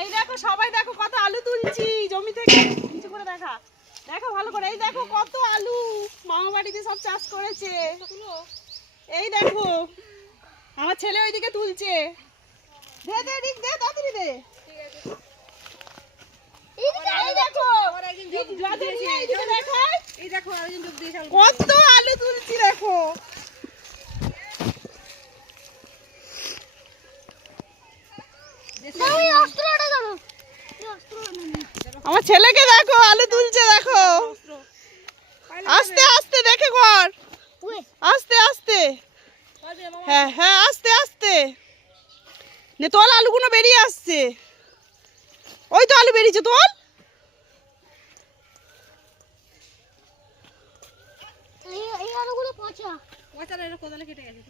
এই দেখো সবাই দেখো কত আলু তুলছি জমি থেকে। নিচে করে দেখা, দেখো ভালো করে। এই দেখো কত আলু মামা বাড়িতে সব চাষ করেছে। এই দেখো আমার ছেলে ওইদিকে তুলছে। দে দে রিক দে, তাড়াতাড়ি দে। এই দেখো কত আলু তুলছি দেখো। আমার ছেলেকে দেখো আলু তুলছে দেখো। আস্তে আস্তে দেখে কর, আস্তে আস্তে। হ্যাঁ হ্যাঁ আস্তে আস্তে নে, তোল আলুগুলো বেরিয়ে আসছে। ওই তো আলু বেরিয়েছে, তোল। এই আলুগুলো পচা পচা, কোদালে কেটে গেছে।